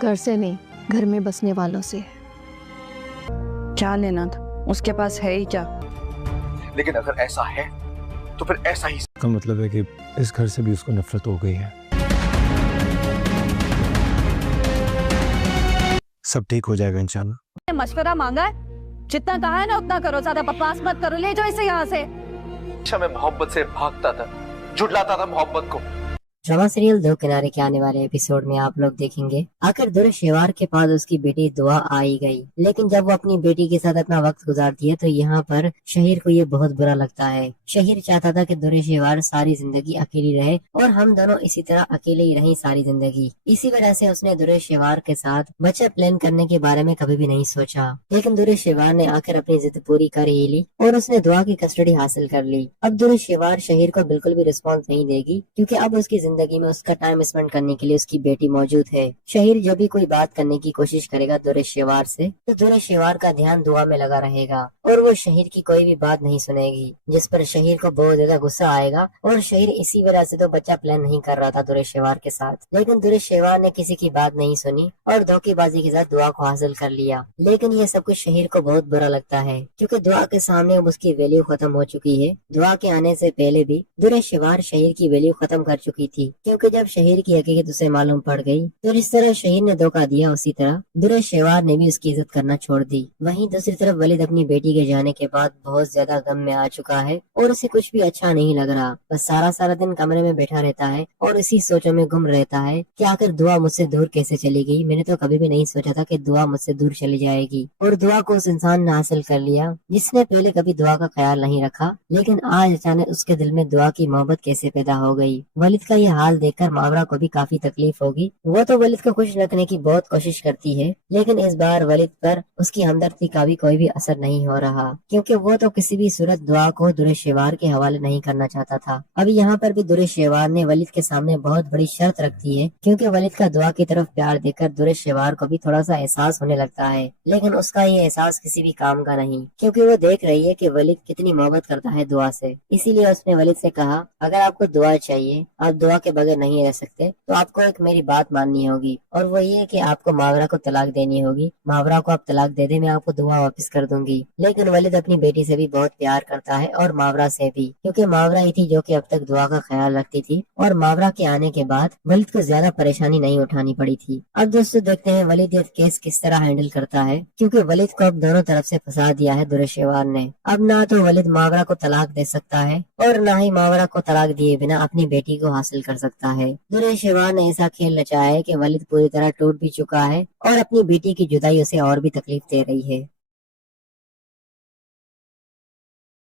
घर से नहीं, घर में बसने वालों से। क्या लेना था? उसके पास है ही क्या? लेकिन अगर ऐसा है तो फिर ऐसा ही। का मतलब है कि इस घर से भी उसको नफरत हो गई है। सब ठीक हो जाएगा इंशाल्लाह। मशवरा मांगा है, जितना कहा है ना उतना करो, ज्यादा बकवास मत करो, ले जाओ इसे यहाँ से। अच्छा मैं मोहब्बत से भागता था, झुठलाता था मोहब्बत को। ड्रामा सीरियल दो किनारे के आने वाले एपिसोड में आप लोग देखेंगे आखिर दुर्शेवार के पास उसकी बेटी दुआ आई गई, लेकिन जब वो अपनी बेटी के साथ अपना वक्त गुजारती है तो यहाँ पर शहीर को ये बहुत बुरा लगता है। शहीर चाहता था कि दुर्शेवार सारी जिंदगी अकेली रहे और हम दोनों इसी तरह अकेले ही रहें सारी जिंदगी। इसी वजह से उसने दुर्शेवार के साथ बच्चा प्लान करने के बारे में कभी भी नहीं सोचा, लेकिन दुर्शेवार ने आखिर अपनी जिद पूरी कर ही ली और उसने दुआ की कस्टडी हासिल कर ली। अब दुर्शेवार शहीर को बिल्कुल भी रिस्पॉन्स नहीं देगी, क्योंकि अब उसकी जिंदगी में उसका टाइम स्पेंड करने के लिए उसकी बेटी मौजूद है। शहीर जब भी कोई बात करने की कोशिश करेगा दुर्शेवार से, तो दुर्शेवार का ध्यान दुआ में लगा रहेगा और वो शहीर की कोई भी बात नहीं सुनेगी, जिस पर शहीर को बहुत ज्यादा गुस्सा आएगा। और शहीर इसी वजह से तो बच्चा प्लान नहीं कर रहा था दुर्शेवार के साथ, लेकिन दुर्शेवार ने किसी की बात नहीं सुनी और धोखेबाजी के साथ दुआ को हासिल कर लिया। लेकिन ये सब कुछ शहीर को बहुत बुरा लगता है, क्योंकि दुआ के सामने अब उसकी वैल्यू खत्म हो चुकी है। दुआ के आने से पहले भी दुर्शेवार शहीर की वैल्यू खत्म कर चुकी थी, क्योंकि जब शहीर की हकीकत उसे मालूम पड़ गई तो जिस तरह शहीर ने धोखा दिया उसी तरह दुर्शेवार ने भी उसकी इज्जत करना छोड़ दी। वहीं दूसरी तरफ वलिद अपनी बेटी के जाने के बाद बहुत ज्यादा गम में आ चुका है और उसे कुछ भी अच्छा नहीं लग रहा। बस सारा सारा दिन कमरे में बैठा रहता है और इसी सोचों में गुम रहता है कि आखिर दुआ मुझसे दूर कैसे चली गई। मैंने तो कभी भी नहीं सोचा था कि दुआ मुझसे दूर चली जाएगी, और दुआ को उस इंसान ने हासिल कर लिया जिसने पहले कभी दुआ का ख्याल नहीं रखा। लेकिन आज अचानक उसके दिल में दुआ की मोहब्बत कैसे पैदा हो गई। वलिद का ये हाल देखकर मावरा को भी काफी तकलीफ होगी। वो तो वलिद को खुश रखने की बहुत कोशिश करती है, लेकिन इस बार वलिद पर उसकी हमदर्दी का भी कोई भी असर नहीं हो रहा, क्योंकि वो तो किसी भी सूरत दुआ को दुर्शेवार के हवाले नहीं करना चाहता था। अभी यहाँ पर भी दुर्शेवार ने वलिद के सामने बहुत बड़ी शर्त रखती है, क्योंकि वलिद का दुआ की तरफ प्यार देखकर दुर्शेवार को भी थोड़ा सा एहसास होने लगता है। लेकिन उसका ये एहसास किसी भी काम का नहीं, क्योंकि वो देख रही है कि वलिद कितनी मोहब्बत करता है दुआ से। इसीलिए उसने वलिद से कहा, अगर आपको दुआ चाहिए, आप दुआ के बगैर नहीं रह सकते, तो आपको एक मेरी बात माननी होगी, और वो ये कि आपको मावरा को तलाक देनी होगी। मावरा को आप तलाक दे दे, मैं आपको दुआ वापस कर दूंगी। लेकिन वलिद अपनी बेटी से भी बहुत प्यार करता है और मावरा से भी, क्योंकि मावरा ही थी जो कि अब तक दुआ का ख्याल रखती थी, और मावरा के आने के बाद वलिद को ज्यादा परेशानी नहीं उठानी पड़ी थी। अब दोस्तों देखते हैं वलिद ये केस किस तरह हैंडल करता है, क्योंकि वलिद को अब दोनों तरफ से फंसा दिया है दुर्शेवार ने। अब ना तो वलिद मावरा को तलाक दे सकता है और ना ही मावरा को तलाक दिए बिना अपनी बेटी को हासिल कर सकता है। दुर्शेवार ने ऐसा खेल रचा है कि वलिद पूरी तरह टूट भी चुका है और अपनी बेटी की जुदाई उसे और भी तकलीफ दे रही है।